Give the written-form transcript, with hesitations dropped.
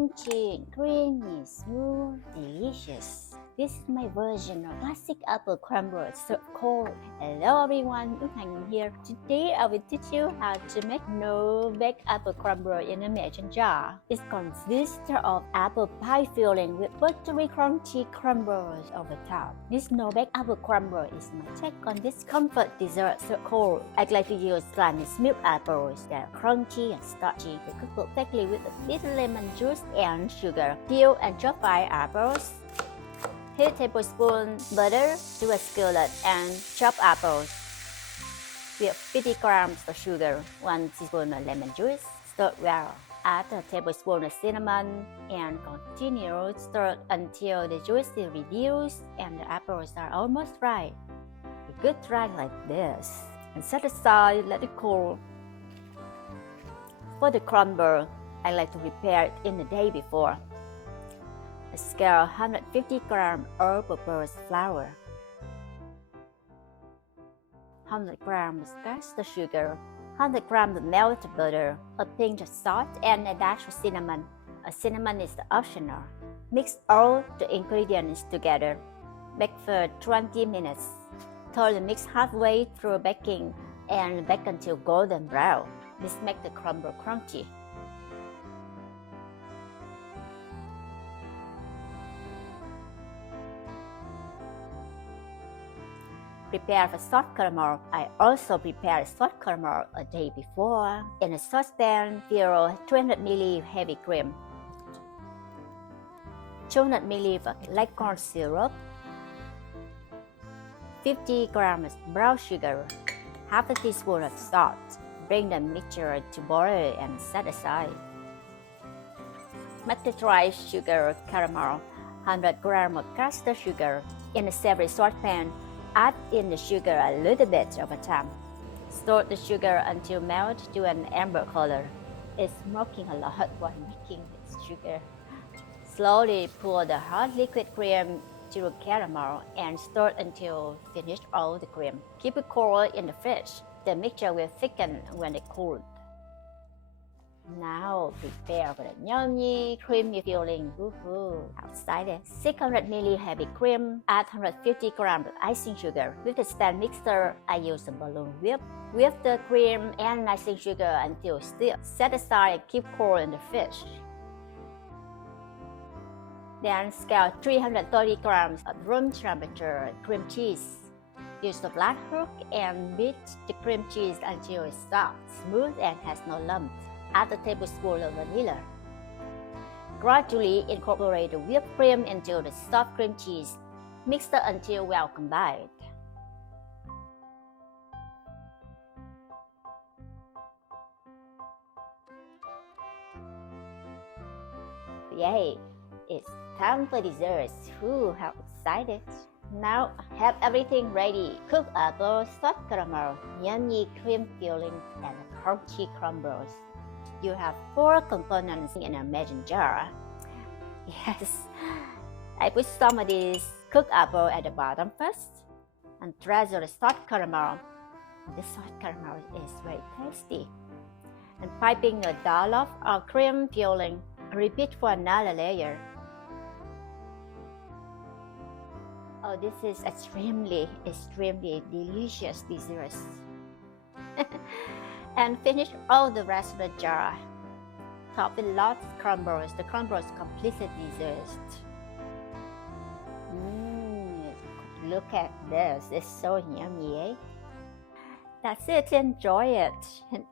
crunchy and creamy, smooth, delicious. This is my version of classic apple crumble served cold. Hello everyone, Úc Hằng here. Today I will teach you how to make no-bake apple crumble in a mason jar. It consists of apple pie filling with buttery crunchy crumbles over top. This no-bake apple crumble is my take on this comfort dessert served cold. I like to use slightly smoked apples that are crunchy and starchy. They cook perfectly with a little lemon juice and sugar. Peel and chop 5 apples. Heat tablespoon butter to a skillet and chop apples. With 50 grams of sugar, 1 teaspoon of lemon juice. Stir well. Add a tablespoon of cinnamon and continue to stir until the juice is reduced and the apples are almost dry. You could try like this and set aside, let it cool. For the crumble, I like to prepare it in the day before. I scale 150 grams all-purpose flour, 100 grams caster sugar, 100 grams of melted butter, a pinch of salt, and a dash of cinnamon. Cinnamon is optional. Mix all the ingredients together. Bake for 20 minutes. Turn the mix halfway through baking and bake until golden brown. This makes the crumble crunchy. Prepare for soft caramel. I also prepared soft caramel a day before. In a saucepan, fill 200 ml heavy cream, 200 ml of light corn syrup, 50 grams brown sugar, half a teaspoon of salt. Bring the mixture to boil and set aside. Melt the dry sugar caramel, 100 grams of caster sugar. In a savory saucepan, add in the sugar a little bit over time. Stir the sugar until melt to an amber color. It's smoking a lot while making this sugar. Slowly pour the hot liquid cream to the caramel and stir until finish all the cream. Keep it cold in the fridge. The mixture will thicken when it cools. Now prepare for the yummy creamy filling. Outside it, 600 ml heavy cream. Add 150 grams of icing sugar. With the stand mixer, I use a balloon whip. Whip the cream and icing sugar until stiff. Set aside and keep cold in the fridge. Then scale 330 grams of room temperature cream cheese. Use the flat hook and beat the cream cheese until it's soft, smooth, and has no lumps. Add a tablespoon of vanilla. Gradually incorporate the whipped cream into the soft cream cheese. Mix it until well combined. Yay! It's time for desserts. How excited! Now have everything ready. Cooked apple, soft caramel, yummy cream filling, and crunchy crumbles. You have 4 components in a mason jar. Yes, I put some of this cooked apple at the bottom first and drizzle the soft caramel. The soft caramel is very tasty. And piping a dollop of cream filling. Repeat for another layer. Oh, this is extremely delicious dessert. And finish all the rest of the jar. Top with lots of crumbles. The crumbles complete the dessert. Look at this. It's so yummy, eh? That's it. Enjoy it.